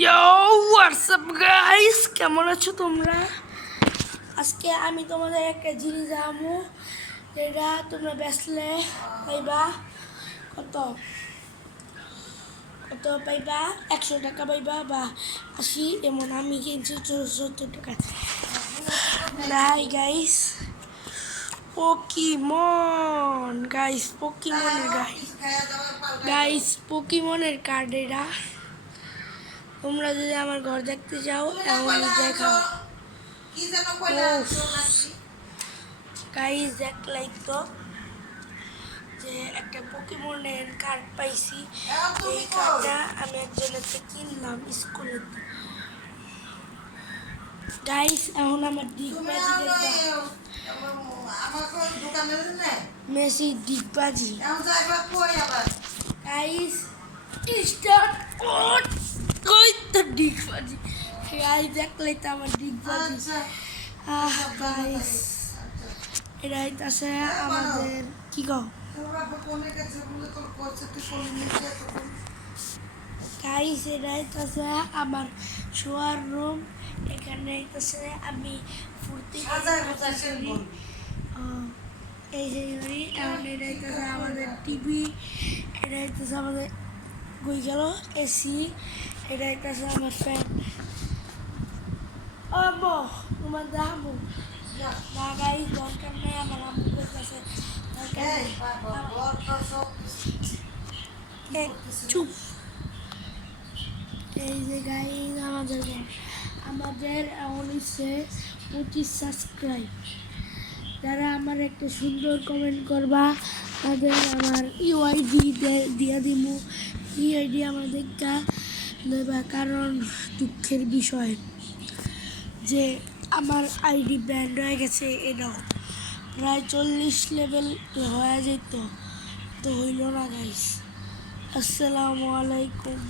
ইয়ো WhatsApp guys, কেমন আছো তোমরা? আজকে আমি তোমাদের একটা জিনিস দেখাবো, যেটা তোমরা বেচলে পাইবা কত কত পাইবা, 100 টাকা পাইবা বা 80, এমন আমি কিনছি 70 টাকা। নাই গাইস, পোকিমন গাইস, পোকিমনের গাইস পোকিমনের কার্ড এরা। তোমরা যদি আমার ঘর দেখতে চাও এমনই দেখাও গাইস। দেখলাই তো যে একটা পোকেমনের কার্ড পাইছি। এই কার্ডটা আমি একজনের থেকে কিনলাম স্কুলে। গাইস এখন আমার ডিগবাজি মেসি ডিগবাজি গাইস স্টার্ট কই তো ডিগবাজি গাইস। দেখলাই তো আমার ডিগবাজি। গাইস এটা হইতাছে আমাদের কি গো গাইস, এটা হইতাছে আমার শোয়ার রুম। এখানে হইতাছে আমি ফুর্তি এই যে এখন এটা হইতাছে আমাদের টিভি, এটা হইতাছে আমাদের গই গেল এসি, এটা হইতাছে আমার ফ্যান। আম্মু তোমার দামু না গাইস, দরকার নেই আমার আম্মুর কাছে, দরকার নেই। চুপ। এই যে গাইস আমাদের এখন হচ্ছে 25 সাবস্ক্রাইব। যারা আমার একটা সুন্দর কমেন্ট করবা তাদের আমার ইউআইডি দিয়া দিমু। ইউআইডি আমার দেখা দেবা, কারণ দুঃখের বিষয় যে আমার আইডি ব্যান্ড হয়ে গেছে। এটাও প্রায় 40 লেভেল হয়ে যেত, তো হইল না গাইস। আসসালামু আলাইকুম।